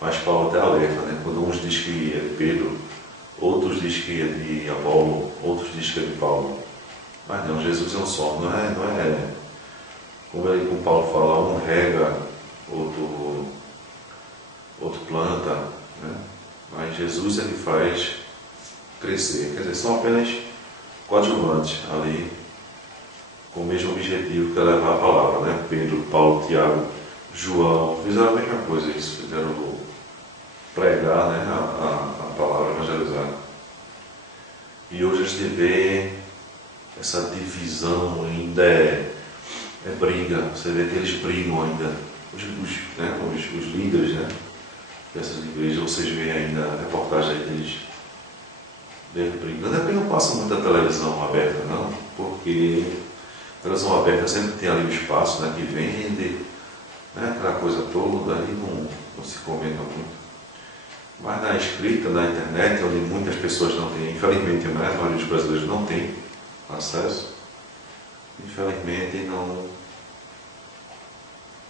Mas Paulo até alerta, né? Quando uns diz que é de Pedro, outros diz que é de Apolo, outros diz que é de Paulo. Mas não, Jesus é um só, não é como Paulo fala, um rega, outro planta, né? Mas Jesus é que faz crescer. Quer dizer, são apenas coadjuvantes ali, com o mesmo objetivo que é levar a palavra, né? Pedro, Paulo, Tiago, João, fizeram a mesma coisa, isso, fizeram pregar, né? a palavra, evangelizar. E hoje a gente vê essa divisão ainda é briga, você vê que eles brigam ainda, os líderes, né? Dessas igrejas, vocês veem ainda a reportagem deles brigando. É porque não passa muita televisão aberta, não, porque a televisão aberta sempre tem ali o espaço, né, que vende, né, aquela coisa toda, aí não se comenta muito. Mas na escrita, na internet, onde muitas pessoas não têm, infelizmente, né, a maioria dos brasileiros não tem acesso, infelizmente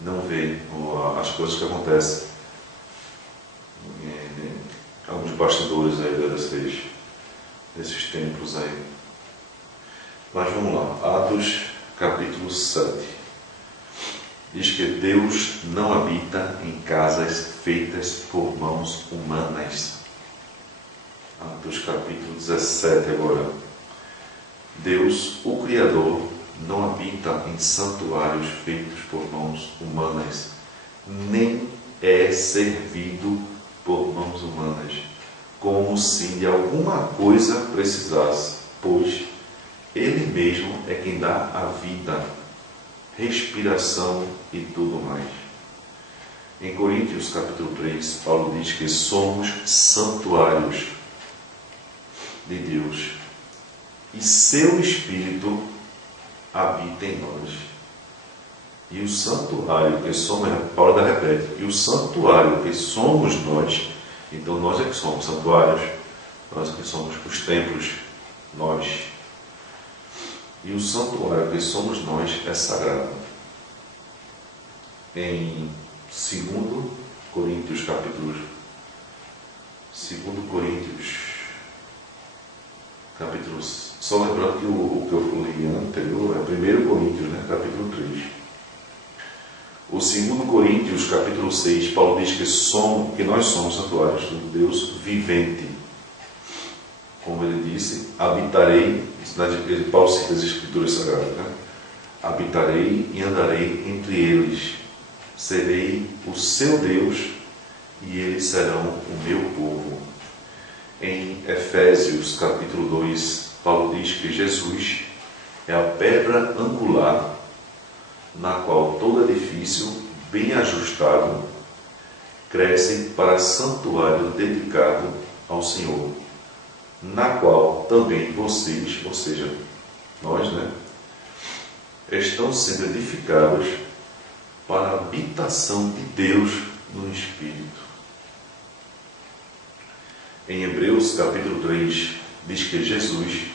não vê as coisas que acontecem. Alguns bastidores aí desses templos aí. Mas vamos lá, Atos capítulo 7. Diz que Deus não habita em casas feitas por mãos humanas. Atos capítulo 17 agora. Deus, o Criador, não habita em santuários feitos por mãos humanas, nem é servido por mãos humanas, como se de alguma coisa precisasse, pois Ele mesmo é quem dá a vida, respiração e tudo mais. Em Coríntios capítulo 3, Paulo diz que somos santuários de Deus e seu Espírito habita em nós. E o santuário que somos, Paulo ainda repete, e o santuário que somos nós, então nós é que somos santuários, nós é que somos os templos, nós. E o santuário que somos nós é sagrado. Em 2 Coríntios capítulo 6, só lembrando que o que eu falei anterior é 1 Coríntios, né, capítulo 3. O 2 Coríntios, capítulo 6, Paulo diz que nós somos santuários do Deus vivente. Como ele disse, habitarei, Paulo cita as Escrituras Sagradas, né? Habitarei e andarei entre eles, serei o seu Deus e eles serão o meu povo. Em Efésios, capítulo 2, Paulo diz que Jesus é a pedra angular na qual todo edifício bem ajustado cresce para santuário dedicado ao Senhor, na qual também vocês, ou seja, nós, né, estão sendo edificados para a habitação de Deus no Espírito. Em Hebreus capítulo 3 diz que Jesus,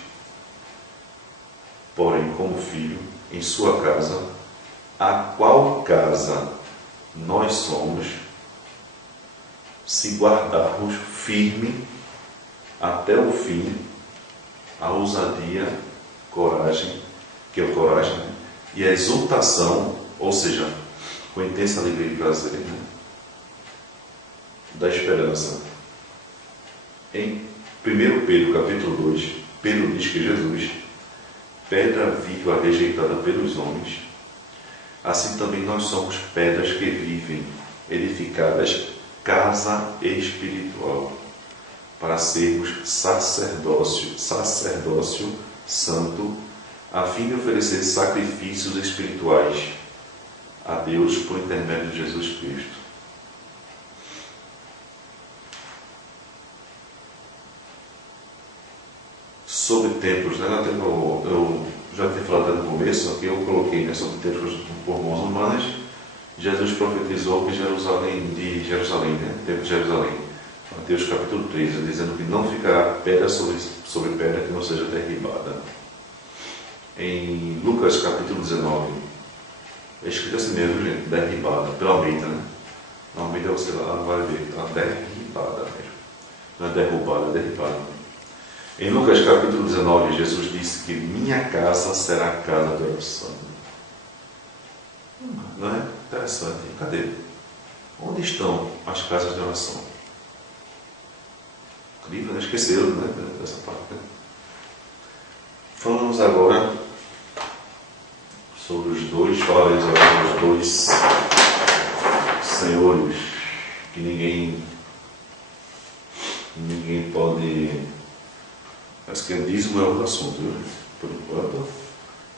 porém como filho, em sua casa, a qual casa nós somos, se guardarmos firme até o fim a ousadia, coragem, que é o coragem, né? E a exultação, ou seja, com intensa alegria e prazer, né? Da esperança. Em 1 Pedro capítulo 2, Pedro diz que Jesus, pedra viva rejeitada pelos homens, assim também nós somos pedras que vivem, edificadas casa espiritual, para sermos sacerdócio santo, a fim de oferecer sacrifícios espirituais a Deus por intermédio de Jesus Cristo. Sobre templos, né? Eu já tinha falado no começo, aqui eu coloquei, né, sobre templos por mãos humanas. Jesus profetizou que Jerusalém, né? Templo de Jerusalém, Mateus capítulo 13, dizendo que não ficará pedra sobre pedra que não seja derribada. Em Lucas capítulo 19, é escrito assim mesmo, gente, derribada, pela Almeida, né? Normalmente você lá vai ver, está derribada mesmo. Não é derrubada, é derribada. Em Lucas capítulo 19, Jesus disse que minha casa será casa de oração. Não é? Interessante. Cadê? Onde estão as casas de oração? Incrível, né? Esqueceram, né? Dessa parte. Né? Falamos agora sobre os dois, falaremos agora dos dois senhores que ninguém pode. Mas que dízimo é outro assunto, viu? Por enquanto,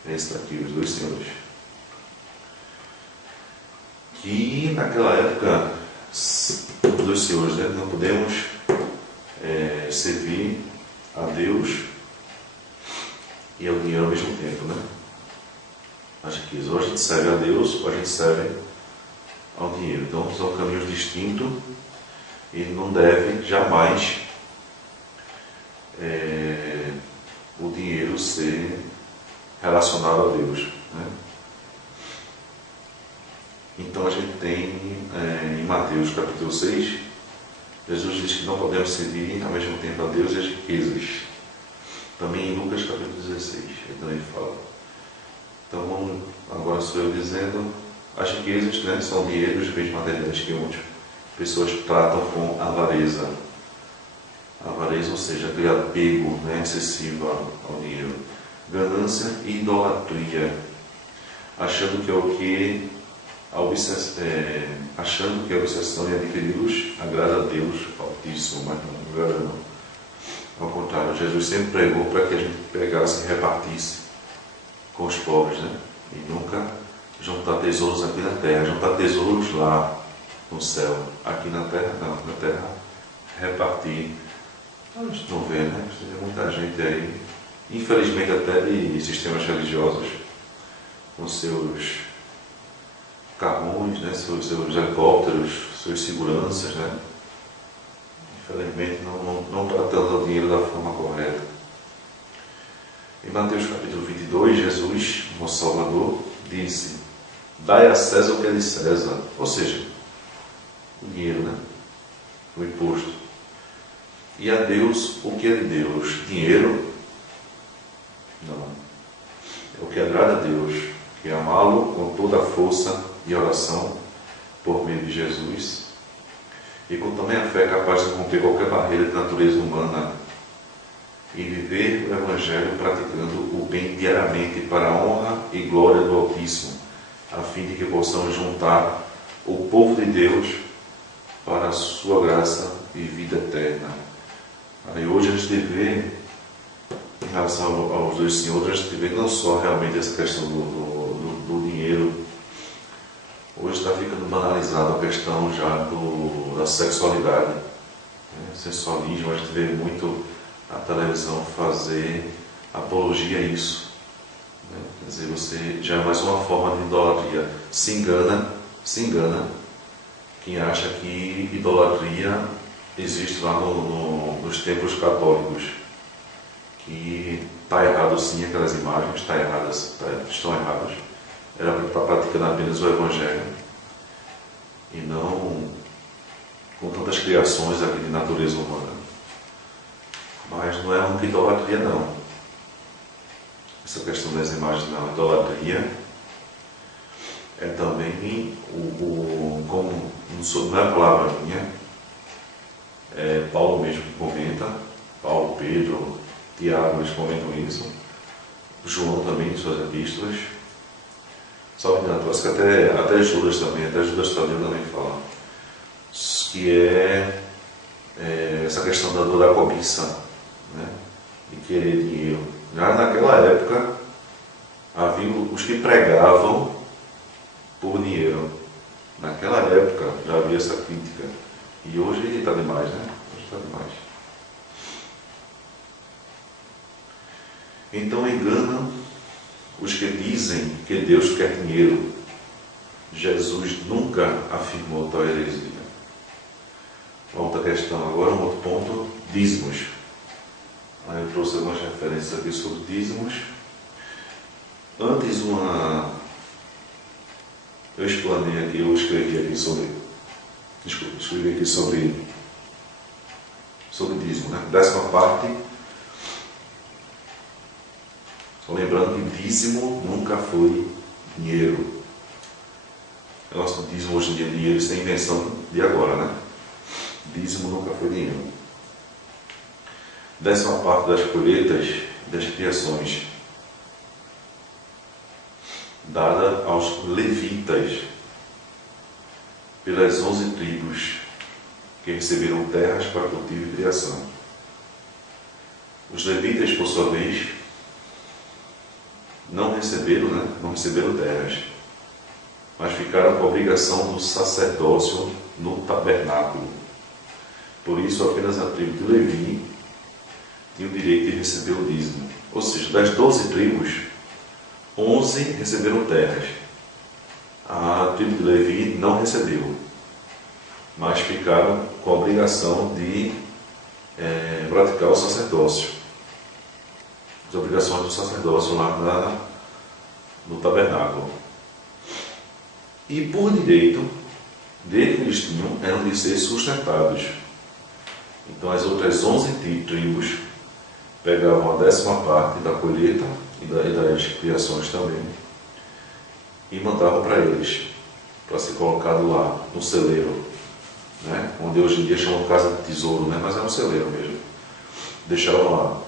esse daqui, os dois senhores. Que naquela época, os dois senhores, né, não podemos servir a Deus e ao dinheiro ao mesmo tempo, né? Acho que ou a gente serve a Deus ou a gente serve ao dinheiro. Então são caminhos distintos e não deve jamais o dinheiro ser relacionado a Deus, né? Então a gente tem em Mateus capítulo 6, Jesus diz que não podemos servir ao mesmo tempo a Deus e as riquezas. Também em Lucas capítulo 16, ele também fala. Então agora sou eu dizendo, as riquezas, né, são dinheiros, bens materiais que muitas pessoas tratam com avareza. Avareza, ou seja, aquele apego, né, excessivo ao dinheiro. Ganância e idolatria, achando que a obsessão em adquiri-los agrada a Deus Altíssimo, mas não agrada não. Ao contrário, Jesus sempre pregou para que a gente pegasse e repartisse com os pobres, né? E nunca juntar tesouros aqui na terra, juntar tesouros lá no céu. Aqui na terra não, na terra repartir. A gente não vê, né? Tem muita gente aí, infelizmente até de sistemas religiosos, com seus carrões, né? seus helicópteros, suas seguranças, né? Infelizmente não tratando o dinheiro da forma correta. Em Mateus capítulo 22, Jesus, nosso Salvador, disse: dai a César o que é de César, ou seja, o dinheiro, né? O imposto. E a Deus o que é de Deus. Dinheiro? Não. É o que agrada a Deus, que é amá-lo com toda a força e oração por meio de Jesus, e com também a fé capaz de romper qualquer barreira de natureza humana e viver o Evangelho praticando o bem diariamente para a honra e glória do Altíssimo, a fim de que possamos juntar o povo de Deus para a sua graça e vida eterna. Aí hoje a gente vê, em relação aos dois senhores, a gente vê não só realmente essa questão do dinheiro. Hoje está ficando banalizada a questão já da sexualidade, né? Sensualismo, a gente vê muito a televisão fazer apologia a isso, né? Quer dizer, você já é mais uma forma de idolatria. Se engana quem acha que idolatria existe lá nos templos católicos, que está errado sim, aquelas imagens estão erradas. Era para estar praticando apenas o Evangelho e não com tantas criações aqui de natureza humana. Mas não é uma idolatria não. Essa questão das imagens não. A idolatria é também como não é a palavra minha, Paulo mesmo comenta, Paulo, Pedro, Tiago, eles comentam isso, João também em suas epístolas. Só me engano, acho que até Judas também fala, que é essa questão da cobiça, né? De querer dinheiro. Já naquela época havia os que pregavam por dinheiro. Naquela época já havia essa crítica. E hoje está demais, né? Hoje está demais. Então enganam os que dizem que Deus quer dinheiro. Jesus nunca afirmou tal heresia. Outra questão agora, um outro ponto, dízimos. Aí eu trouxe algumas referências aqui sobre dízimos. Antes eu explanei aqui, eu escrevi aqui sobre Desculpa, escrevi aqui sobre dízimo, né? 10ª parte. Só lembrando que dízimo nunca foi dinheiro. O negócio do dízimo hoje em dia, dinheiro, isso é invenção de agora, né? Dízimo nunca foi dinheiro. 10ª parte das colheitas das criações, dada aos levitas, pelas 11 tribos que receberam terras para cultivo e criação. Os levitas, por sua vez, não receberam terras, mas ficaram com a obrigação do sacerdócio no tabernáculo. Por isso, apenas a tribo de Levi tinha o direito de receber o dízimo. Ou seja, das 12 tribos, 11 receberam terras. A tribo de Levi não recebeu, mas ficaram com a obrigação de praticar o sacerdócio. As obrigações do sacerdócio lá no tabernáculo. E por direito dele que eles tinham, eram de ser sustentados. Então as outras 11 tribos pegavam a 10ª parte da colheita e das criações também e mandavam para eles, para ser colocado lá no celeiro, né? Onde hoje em dia chamam de casa de tesouro, né? Mas é um celeiro mesmo. Deixavam lá.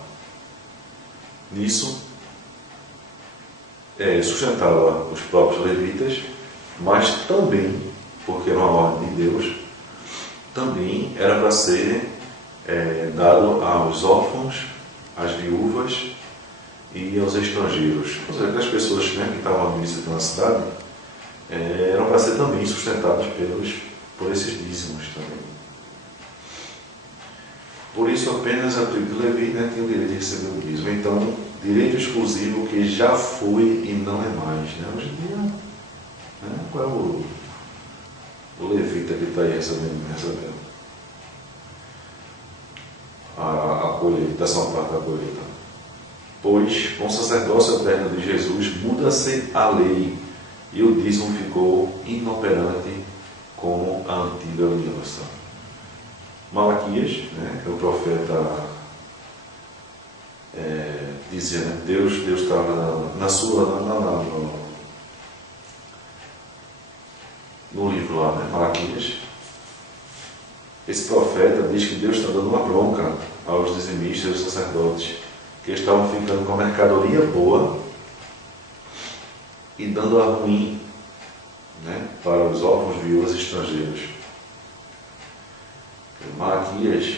Nisso, sustentava os próprios levitas, mas também, porque era uma ordem de Deus, também era para ser dado aos órfãos, às viúvas e aos estrangeiros. Ou seja, aquelas pessoas, né, que estavam visitando a cidade eram para ser também sustentadas por esses dízimos também. Por isso, apenas a tribo de Levi, né, tinha o direito de receber o dízimo. Então, direito exclusivo que já foi e não é mais. Né? Hoje em dia, né, qual é o levita que está aí recebendo a colheita, dessa parte da colheita? Pois, com o sacerdócio eterno de Jesus, muda-se a lei e o dízimo ficou inoperante como a antiga aliança. Malaquias, né, que é o profeta, dizia, né, Deus estava no livro lá, né, Malaquias. Esse profeta diz que Deus está dando uma bronca aos dizimistas e aos sacerdotes, que estavam ficando com a mercadoria boa e dando a ruim, né, para os órfãos, viúvas e estrangeiros. Malaquias,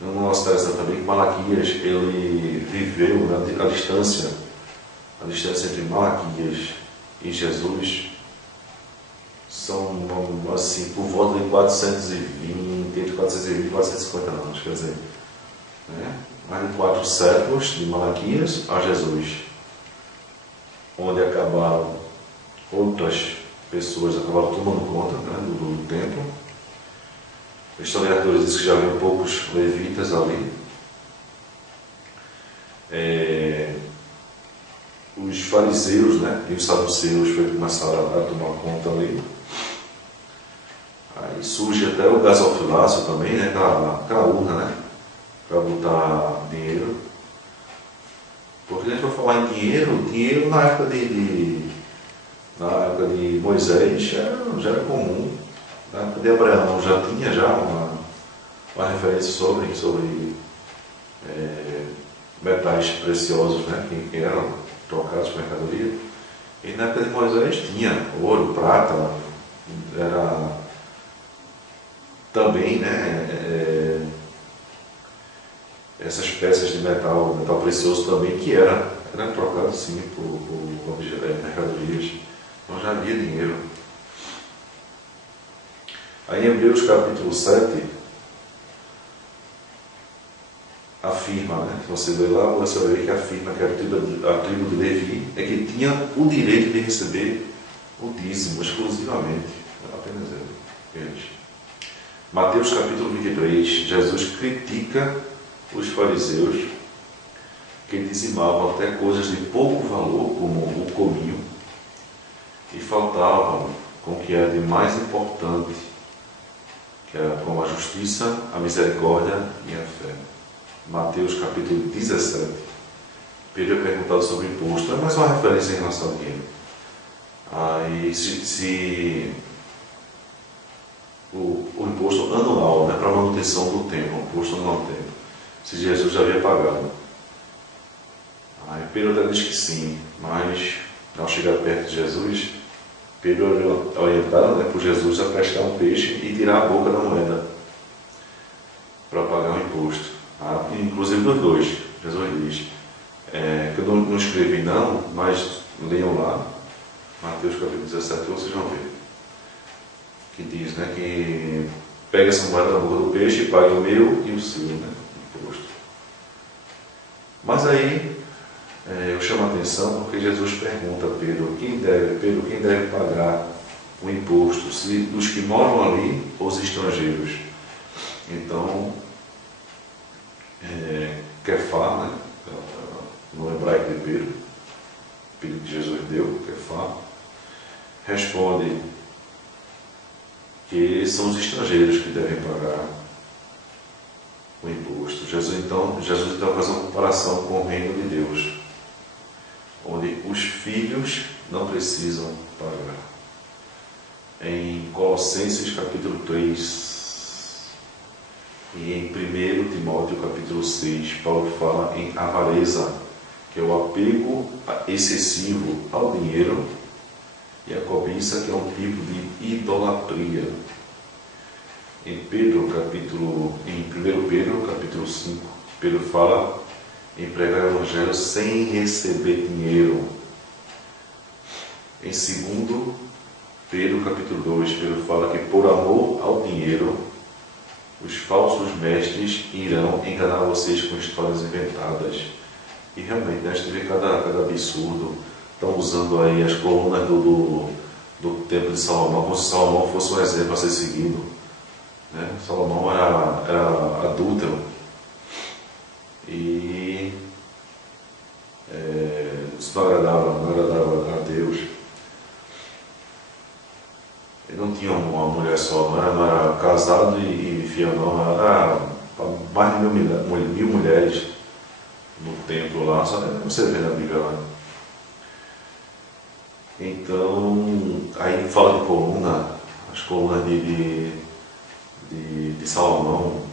não vou mostrar essa também, que Malaquias, ele viveu a distância entre Malaquias e Jesus são, assim, por volta de 420, entre 420 e 450 anos, quer dizer, né? Mais de 4 séculos de Malaquias a Jesus, onde acabaram outras pessoas, acabaram tomando conta, né, do templo. Os historiadores dizem que já haviam poucos levitas ali. Os fariseus, né, e os saduceus começaram a tomar conta ali. Aí surge até o gasofilácio também, né, aquela urna, né, para botar dinheiro. Porque a gente vai falar em dinheiro na época de Moisés já era comum. Na época de Abraão já tinha uma referência sobre metais preciosos, né, que eram trocados por mercadoria. E na época de Moisés tinha ouro, prata, era também, né, essas peças de metal precioso também, que era trocado sim por mercadorias. Então já havia dinheiro. Aí em Hebreus capítulo 7 afirma, né? Se você ler lá, você vai ver que afirma que a tribo de Levi é que tinha o direito de receber o dízimo exclusivamente, apenas eles. Mateus capítulo 23, Jesus critica os fariseus que dizimavam até coisas de pouco valor, como o cominho, e faltavam com o que era de mais importante que é como a justiça, a misericórdia e a fé. Mateus capítulo 17. Pedro é perguntado sobre imposto, é mais uma referência em relação ao dinheiro. Aí se o imposto anual, né, para a manutenção do templo, o imposto anual do templo, se Jesus já havia pagado. Aí Pedro até diz que sim, mas ao chegar perto de Jesus, Pedro é orientado, né, por Jesus a pescar um peixe e tirar a boca da moeda para pagar o imposto. Inclusive dos dois, Jesus diz, que eu não escrevi não, mas leiam lá, Mateus capítulo 17, vocês vão ver. Que diz, né, que pega essa moeda da boca do peixe e paga o meu e o seu, né, imposto. Mas aí eu chamo a atenção porque Jesus pergunta a Pedro, quem deve pagar o imposto, se os que moram ali ou os estrangeiros? Então, Kefá, né, no hebraico de Pedro que Jesus deu, Kefá, responde que são os estrangeiros que devem pagar o imposto. Jesus então faz uma comparação com o reino de Deus, onde os filhos não precisam pagar. Em Colossenses capítulo 3 e em 1 Timóteo capítulo 6, Paulo fala em avareza, que é o apego excessivo ao dinheiro, e a cobiça, que é um tipo de idolatria. Em 1 Pedro capítulo 5, Pedro fala em pregar o evangelho sem receber dinheiro. Em 2 Pedro capítulo 2, Pedro fala que por amor ao dinheiro, os falsos mestres irão enganar vocês com histórias inventadas. E realmente, a gente vê cada absurdo. Estão usando aí as colunas do templo de Salomão, como se Salomão fosse um exemplo a ser seguido. Né? Salomão era adúltero e isso não agradava a Deus. Ele não tinha uma mulher só, não era casado e fiel, não, era mais de 1.000 mulheres no templo lá, só você vê na Bíblia lá. Então, aí fala de coluna, as colunas de Salomão,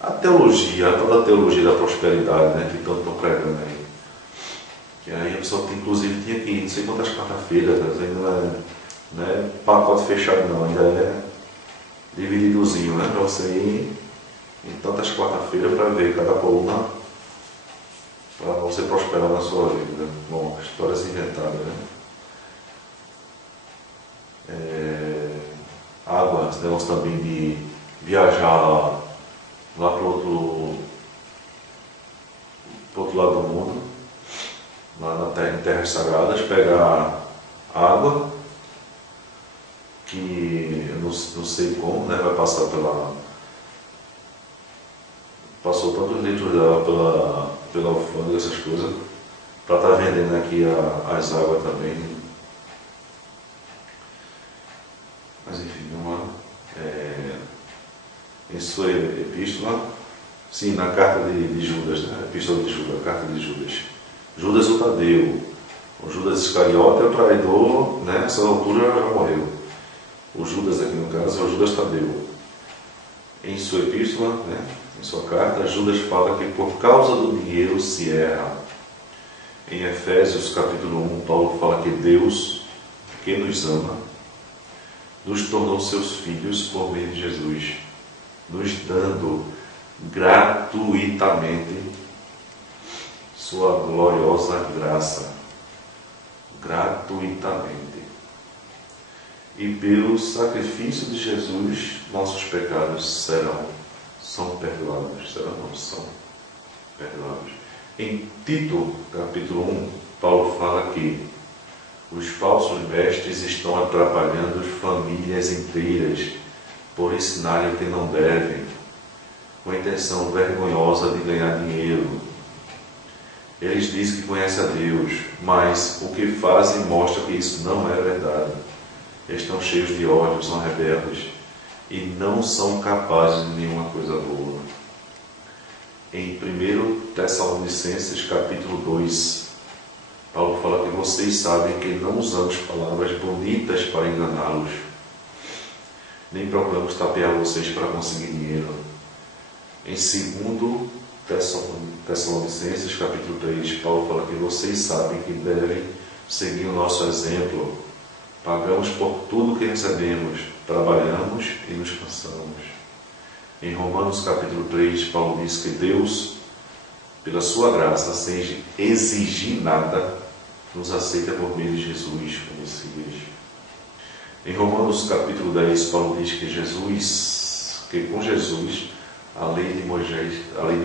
a teologia, toda a teologia da prosperidade, né, que tanto estão pregando aí. Que aí a pessoa inclusive tinha que ir, não sei quantas quarta-feiras, ainda não é pacote fechado não, ainda é divididozinho, né, para você ir em tantas quarta-feiras para ver cada coluna, para você prosperar na sua vida. Bom, histórias inventadas, né? Água, esse negócio também de viajar lá para o outro lado do mundo, lá em terras sagradas, pegar água, que eu não sei como, né, vai passar passou tantos litros dela pela alfândega, essas coisas, para estar vendendo aqui as águas também. Mas enfim, vamos lá. Em sua epístola, sim, na carta de Judas, né? Epístola de Judas, a carta de Judas. Judas o Tadeu. O Judas Iscariote é o traidor, né? Nessa altura já morreu. O Judas aqui no caso é o Judas Tadeu. Em sua epístola, né? Em sua carta, Judas fala que por causa do dinheiro se erra. Em Efésios capítulo 1, Paulo fala que Deus, que nos ama, nos tornou seus filhos por meio de Jesus, nos dando gratuitamente sua gloriosa graça. Gratuitamente. E pelo sacrifício de Jesus, nossos pecados são perdoados. São perdoados. Em Tito, capítulo 1, Paulo fala que os falsos mestres estão atrapalhando famílias inteiras por ensinarem o que não devem, com a intenção vergonhosa de ganhar dinheiro. Eles dizem que conhecem a Deus, mas o que fazem mostra que isso não é verdade. Eles estão cheios de ódio, são rebeldes. e não são capazes de nenhuma coisa boa. Em 1 Tessalonicenses capítulo 2, Paulo fala que vocês sabem que não usamos palavras bonitas para enganá-los, nem procuramos tapear vocês para conseguir dinheiro. Em 2 Tessalonicenses capítulo 3, Paulo fala que vocês sabem que devem seguir o nosso exemplo. Pagamos por tudo que recebemos, trabalhamos e nos cansamos. Em Romanos capítulo 3, Paulo diz que Deus, pela sua graça, sem exigir nada, nos aceita por meio de Jesus, o Messias. Em Romanos capítulo 10, Paulo diz que com Jesus a lei de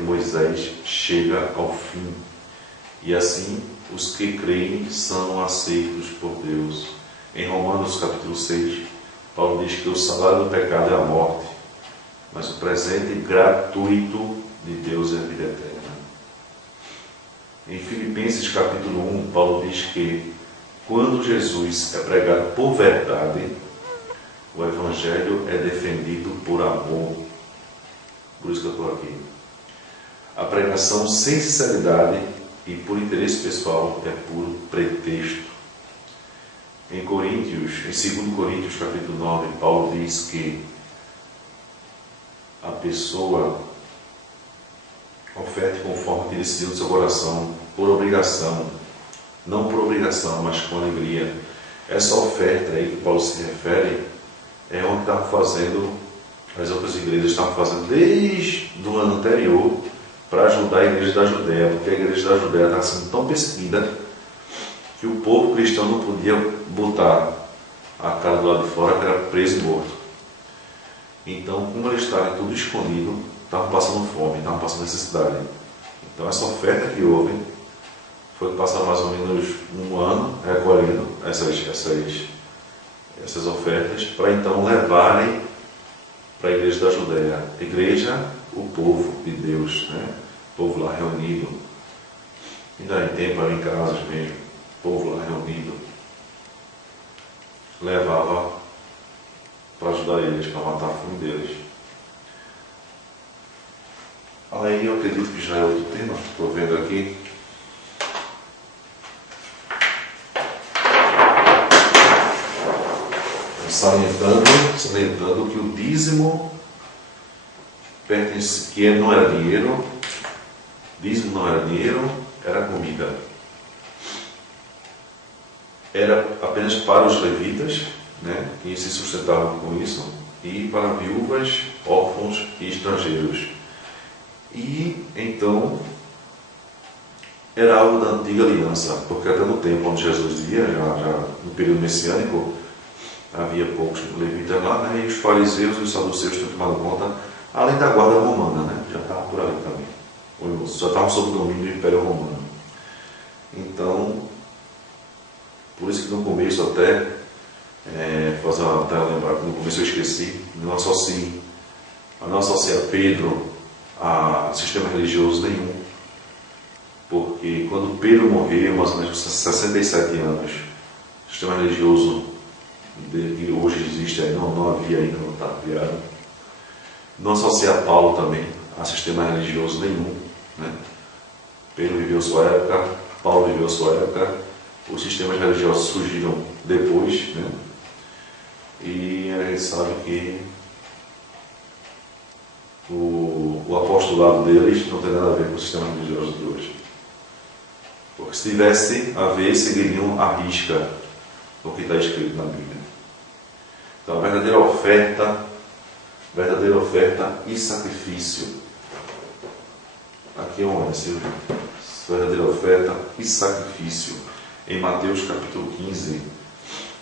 Moisés chega ao fim, e assim os que creem são aceitos por Deus. Em Romanos capítulo 6, Paulo diz que o salário do pecado é a morte, mas o presente gratuito de Deus é a vida eterna. Em Filipenses capítulo 1, Paulo diz que quando Jesus é pregado por verdade, o Evangelho é defendido por amor. Por isso que eu estou aqui. A pregação sem sinceridade e por interesse pessoal é puro pretexto. Em 2 Coríntios capítulo 9, Paulo diz que a pessoa oferte conforme tem decidido no seu coração, por obrigação, não por obrigação, mas com alegria. Essa oferta aí que Paulo se refere é onde estavam fazendo, as outras igrejas estavam fazendo desde o ano anterior para ajudar a igreja da Judéia, porque a igreja da Judéia estava sendo tão perseguida que o povo cristão não podia botar a cara do lado de fora, que era preso e morto. Então, como eles estavam tudo escondido, estavam passando fome, estavam passando necessidade. Então, essa oferta que houve foi passar mais ou menos um ano recolhendo essas ofertas, para então levarem para a igreja da Judéia. Igreja, o povo de Deus, né? O povo lá reunido. Ainda em tempo, em casas mesmo, o povo lá reunido, levava para ajudar eles, para matar a fome deles. Aí eu acredito que já é outro tema, estou vendo aqui. Salientando que o dízimo pertence, não era dinheiro, dízimo não era dinheiro, era comida. Era apenas para os levitas, né, que se sustentavam com isso, e para viúvas, órfãos e estrangeiros. E então era algo da antiga aliança, porque até no tempo onde Jesus ia, já no período messiânico, havia poucos levitas lá, né, e os fariseus e os saduceus tinham tomado conta, além da guarda romana, né, já estavam por ali também, já estavam sob o domínio do Império Romano. Então, por isso que no começo até lembrar que no começo eu esqueci, não associe Pedro a sistema religioso nenhum, porque quando Pedro morreu, mais ou menos com 67 anos, o sistema religioso que hoje existe aí, não havia ainda, não está criado. Não associar Paulo também a sistema religioso nenhum, né? Pedro viveu sua época, Paulo viveu sua época, os sistemas religiosos surgiram depois, né? E a gente sabe que o apostolado deles não tem nada a ver com o sistema religioso de hoje. Porque se tivesse a ver, seguiriam à risca o que está escrito na Bíblia. Então, a verdadeira oferta e sacrifício. Aqui é onde, Silvio? Verdadeira oferta e sacrifício. Em Mateus capítulo 15,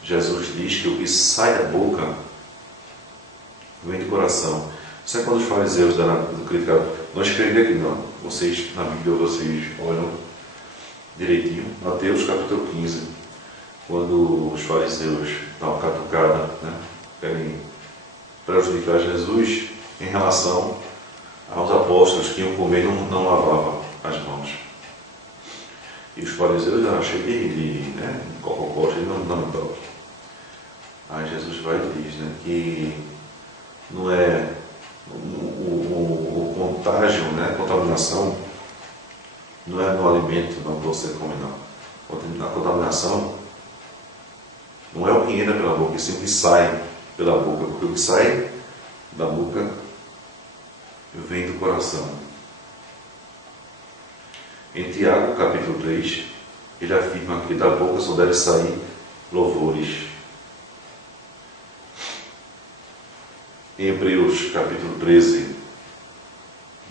Jesus diz que o que sai da boca vem do coração. Isso é quando os fariseus criticaram. Não escrevi aqui não. Vocês, na Bíblia, vocês olham direitinho. Mateus capítulo 15. Quando os fariseus dão uma catucada, né, querem prejudicar Jesus em relação aos apóstolos que iam comer e não lavavam as mãos. E os fariseus eram cheios de cococó, não me toque. Aí Jesus vai e diz, né, que não é o contágio, né? A contaminação não é no alimento, não que você come, não. A contaminação não é o que entra pela boca, é sim o que sai pela boca, porque o que sai da boca vem do coração. Em Tiago, capítulo 3, ele afirma que da boca só deve sair louvores. Em Hebreus, capítulo 13,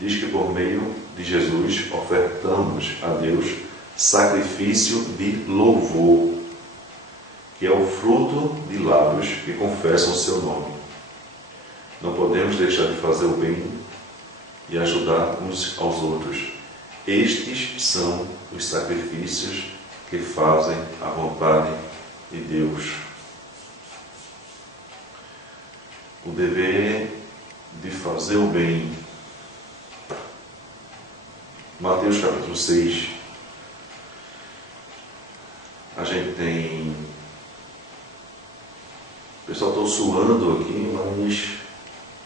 diz que por meio de Jesus ofertamos a Deus sacrifício de louvor, que é o fruto de lábios que confessam o seu nome. Não podemos deixar de fazer o bem e ajudar uns aos outros. Estes são os sacrifícios que fazem a vontade de Deus. O dever de fazer o bem. Mateus capítulo 6. A gente tem... O pessoal está suando aqui, mas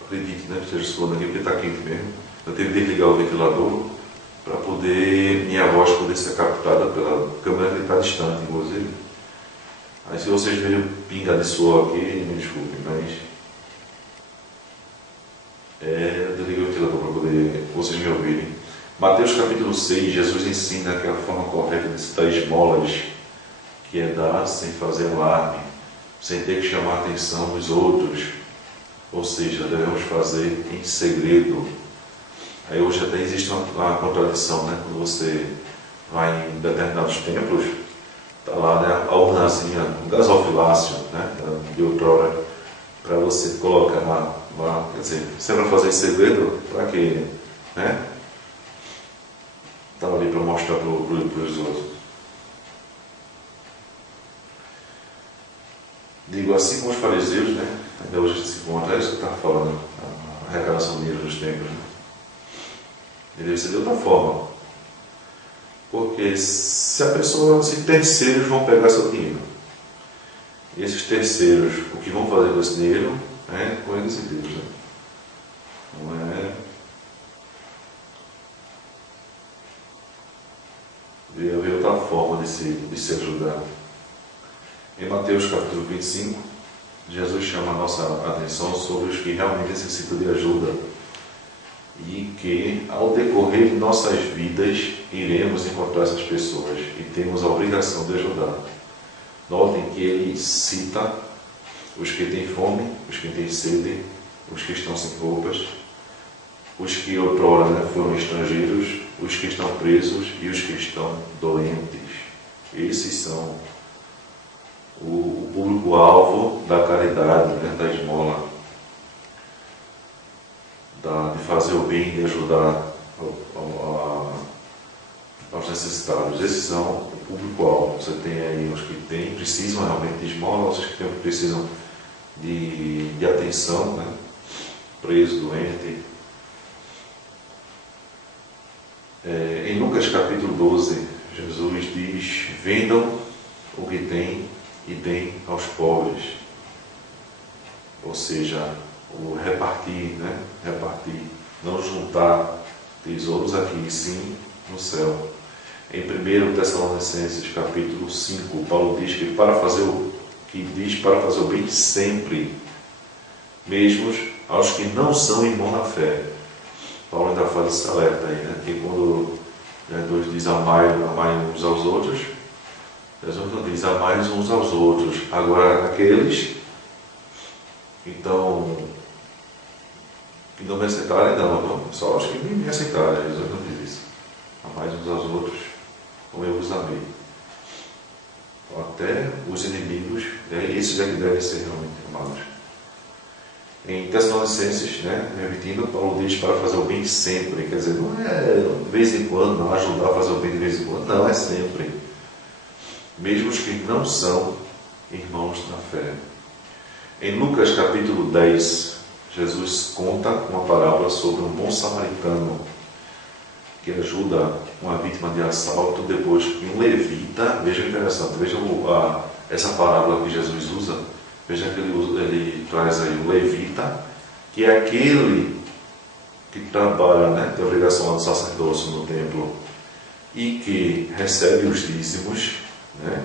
acredite, né? Esteja suando aqui porque está quente mesmo. Eu tive que desligar o ventilador para poder minha voz poder ser captada pela câmera que está distante, inclusive. Aí se vocês verem pinga de suor aqui, me desculpem, mas eu desliguei o ventilador para poder vocês me ouvirem. Mateus capítulo 6, Jesus ensina aquela forma correta de dar esmolas, que é dar sem fazer alarme, sem ter que chamar a atenção dos outros, ou seja, devemos fazer em segredo. Aí hoje até existe uma contradição, né? Quando você vai em determinados templos, está lá, né, a urnazinha, um gasofilácio, né, de outrora, para você colocar lá, quer dizer, sempre fazer em segredo, para quê? Né? Estava ali para mostrar para os outros. Digo, assim como os fariseus, né? Ainda hoje se encontra, é isso que estava falando, a arrecadação de dinheiro dos templos, né? E deve ser de outra forma. Porque se terceiros vão pegar seu dinheiro, e esses terceiros, o que vão fazer com esse dinheiro, é com eles e Deus, né? Não é... Devia haver outra forma de se ajudar. Em Mateus capítulo 25, Jesus chama a nossa atenção sobre os que realmente necessitam de ajuda e que, ao decorrer de nossas vidas, iremos encontrar essas pessoas e temos a obrigação de ajudar. Notem que ele cita os que têm fome, os que têm sede, os que estão sem roupas, os que outrora, né, foram estrangeiros, os que estão presos e os que estão doentes. Esses são o público-alvo da caridade, né, da esmola, de fazer o bem, de ajudar aos necessitados. Esses são o público-alvo. Você tem aí os que precisam realmente de esmola, os que precisam de atenção, né, preso, doente. Em Lucas capítulo 12, Jesus diz: vendam o que têm e deem aos pobres. Ou seja, o repartir, né? Repartir, não juntar tesouros aqui, sim no céu. Em 1 Tessalonicenses capítulo 5, Paulo diz que para fazer o bem sempre, mesmo aos que não são irmãos na fé. Paulo ainda faz esse alerta aí, né? Que quando Jesus diz amai uns aos outros, Jesus não diz amai uns aos outros. Agora, aqueles então que não me aceitarem, não, só os que me aceitarem. Jesus não diz isso. Amai uns aos outros como eu vos amei. Então, até os inimigos, esses é que devem ser realmente amados. Em Tessalonicenses, né, repetindo, Paulo diz para fazer o bem sempre. Quer dizer, não é de vez em quando, não ajudar a fazer o bem de vez em quando. Não, é sempre. Mesmo os que não são irmãos na fé. Em Lucas capítulo 10, Jesus conta uma parábola sobre um bom samaritano que ajuda uma vítima de assalto depois que um levita, veja interessante, veja essa parábola que Jesus usa. Veja que ele traz aí o levita, que é aquele que trabalha, né, tem a obrigação do sacerdócio no templo e que recebe os dízimos, né,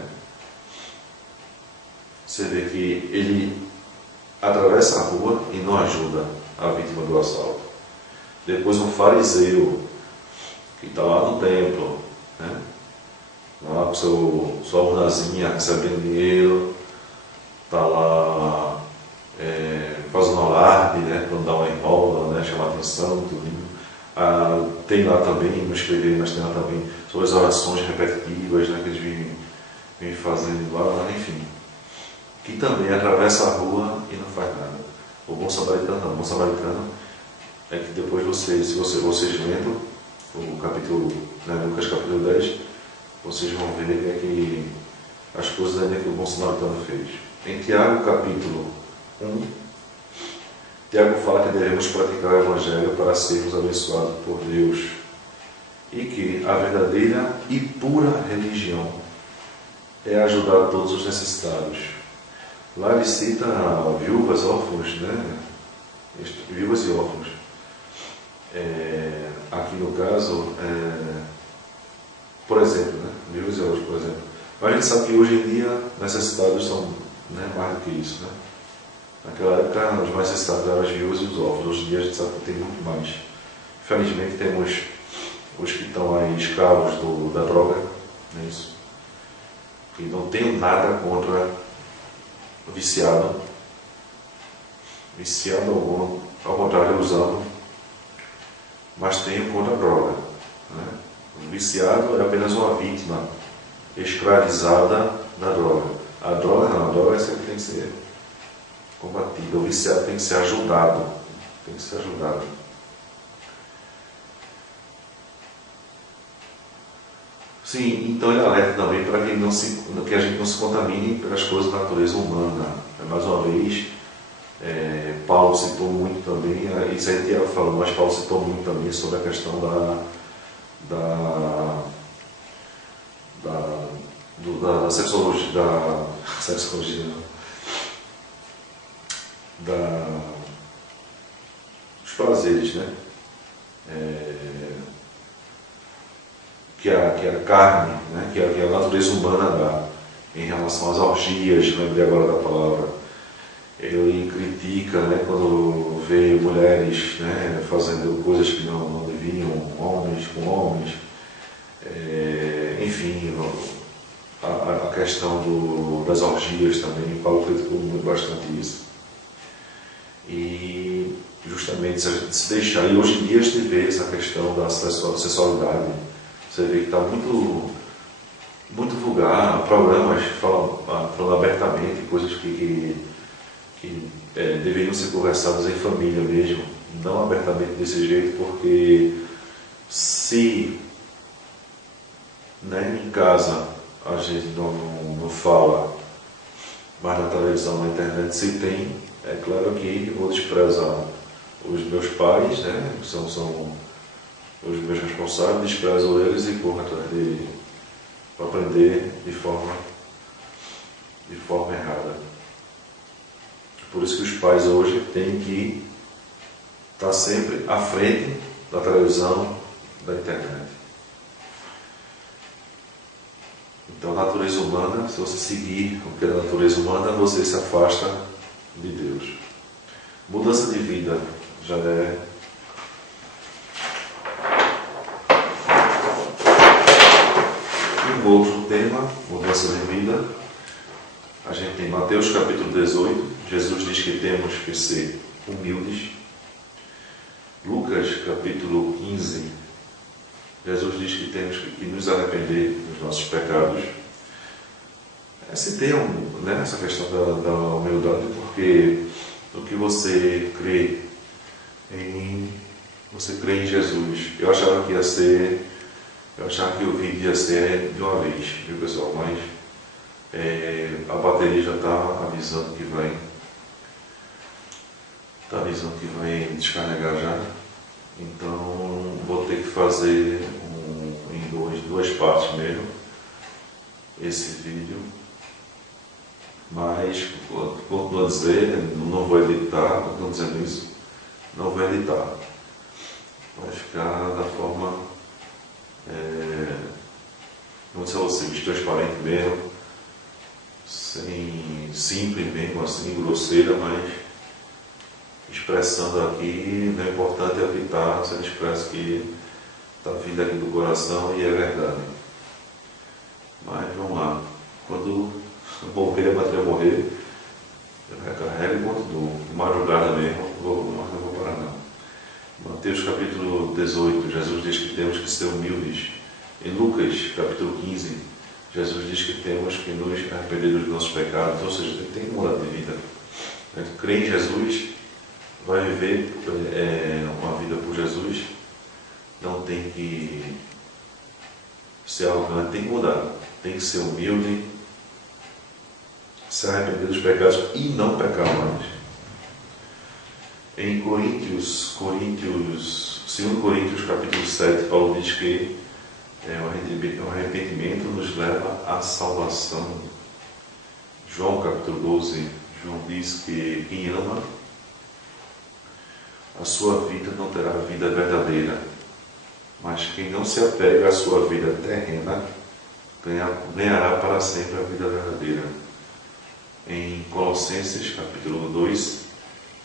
você vê que ele atravessa a rua e não ajuda a vítima do assalto. Depois um fariseu que está lá no templo, né, lá com sua urnazinha, recebendo dinheiro, está lá fazendo alarde, né, quando dá uma enrola, né, chama a atenção, tudo. Tem lá também, não escrever, mas tem lá também sobre as orações repetitivas, né, que eles vêm fazendo lá, enfim. Que também atravessa a rua e não faz nada. O bom samaritano não. O bom samaritano é que depois se vocês lendo o capítulo, né, Lucas capítulo 10, vocês vão ver que as coisas ainda que o bom samaritano fez. Em Tiago capítulo 1, Tiago fala que devemos praticar o Evangelho para sermos abençoados por Deus e que a verdadeira e pura religião é ajudar todos os necessitados. Lá ele cita viúvas, órfãos, né? Viúvas e órfãos. Aqui no caso, por exemplo, né? Viúvas e órfãos, por exemplo. Mas a gente sabe que hoje em dia necessitados são, né, mais do que isso, né? Naquela época, os mais necessitados eram as viúvas e os órfãos. Hoje em dia a gente sabe que tem muito mais. Infelizmente temos os que estão aí escravos da droga, não é isso? Que não tenho nada contra viciado ao contrário, usando, mas tenho contra a droga, né? O viciado é apenas uma vítima escravizada da droga. A droga sempre tem que ser combatida. O viciado tem que ser ajudado. Sim, então ele alerta também para que a gente não se contamine pelas coisas da natureza humana. Mais uma vez, Paulo citou muito também, isso aí Tiago falou, mas Paulo citou muito também sobre a questão da sexologia, dos prazeres, né? Que a carne, né, que a natureza humana dá em relação às orgias, lembrei agora da palavra. Ele critica, né, quando vê mulheres, né, fazendo coisas que não deviam, homens com homens, enfim, a questão das orgias também. Paulo criticou bastante isso. E justamente se deixar, e hoje em dia a gente vê essa questão da sexualidade. Você vê que está muito vulgar, programas falando abertamente coisas que deveriam ser conversadas em família mesmo, não abertamente desse jeito, porque se, né, em casa a gente não fala, mas na televisão, na internet se tem, é claro que vou desprezar os meus pais, né, são os meus responsáveis, desprezo eles e corro atrás de aprender de forma errada. Por isso que os pais hoje têm que estar sempre à frente da televisão, da internet. Então, a natureza humana, se você seguir o que é a natureza humana, você se afasta de Deus. Mudança de vida já é um outro tema, mudança de vida. A gente tem Mateus capítulo 18, Jesus diz que temos que ser humildes. Lucas capítulo 15, Jesus diz que temos que nos arrepender dos nossos pecados. Se tem essa questão da humildade, porque o que você crê em Jesus. Eu achava que o vídeo ia ser de uma vez, viu, pessoal? Mas a bateria já está avisando que vai descarregar já. Então vou ter que fazer em duas partes mesmo esse vídeo. Mas continuo a dizer, não vou editar, continuo dizendo isso. não vou editar. Vai ficar da forma, não sei vocês, transparente mesmo, simples mesmo, assim, grosseira, mas expressando aqui, o importante é o que está sendo expresso, que está vindo aqui do coração e é verdade. Mas vamos lá, quando morrer, a matéria morrer, eu recarrego e continuo. De madrugada mesmo, mas não vou parar não. Mateus capítulo 18, Jesus diz que temos que ser humildes. Em Lucas capítulo 15, Jesus diz que temos que nos arrepender dos nossos pecados, ou seja, tem que mudar de vida. A gente crê em Jesus, vai viver uma vida por Jesus, não tem que ser arrogante, tem que mudar, tem que ser humilde, se arrepender dos pecados e não pecar mais. Em 2 Coríntios capítulo 7, Paulo diz que o arrependimento nos leva à salvação. João capítulo 12, João diz que quem ama a sua vida não terá vida verdadeira, mas quem não se apega à sua vida terrena ganhará para sempre a vida verdadeira. Em Colossenses capítulo 2,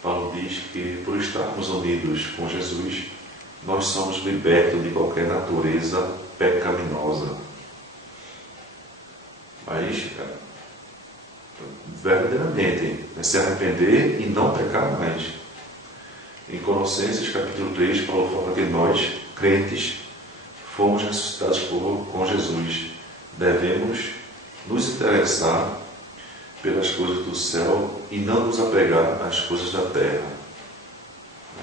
Paulo diz que por estarmos unidos com Jesus, nós somos libertos de qualquer natureza pecaminosa. Mas, verdadeiramente, é se arrepender e não pecar mais. Em Colossenses capítulo 3, Paulo fala que nós, crentes, fomos ressuscitados com Jesus. Devemos nos interessar pelas coisas do céu e não nos apegar às coisas da terra.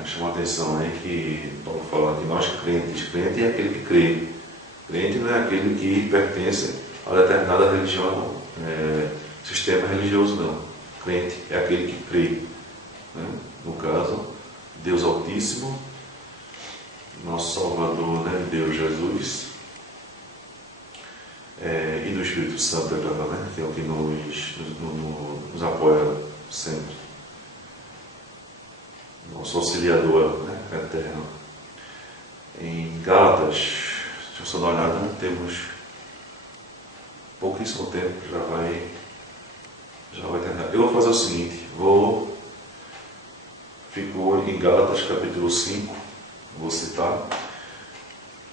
Chama a atenção aí que Paulo fala que nós crentes, crente é aquele que crê. Crente não é aquele que pertence a determinada religião, sistema religioso não. Crente é aquele que crê. Né? No caso, Deus Altíssimo, nosso Salvador, né? Deus Jesus, e do Espírito Santo, né? Que é o que nos apoia sempre. Nosso auxiliador, né? Eterno. Em Gálatas, deixa eu só dar uma olhada, temos pouquíssimo tempo, já vai terminar. Eu vou fazer o seguinte, ficou em Gálatas capítulo 5, vou citar.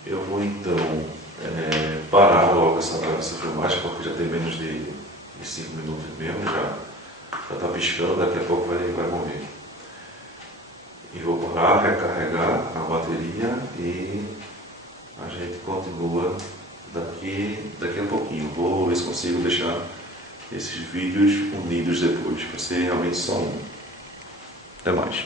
Eu vou então parar logo essa filmagem, porque já tem menos de 5 minutos mesmo, já está piscando, daqui a pouco vai morrer. E vou parar, recarregar a bateria e a gente continua daqui a pouquinho. Vou ver se consigo deixar esses vídeos unidos depois, para ser realmente só um. Até mais.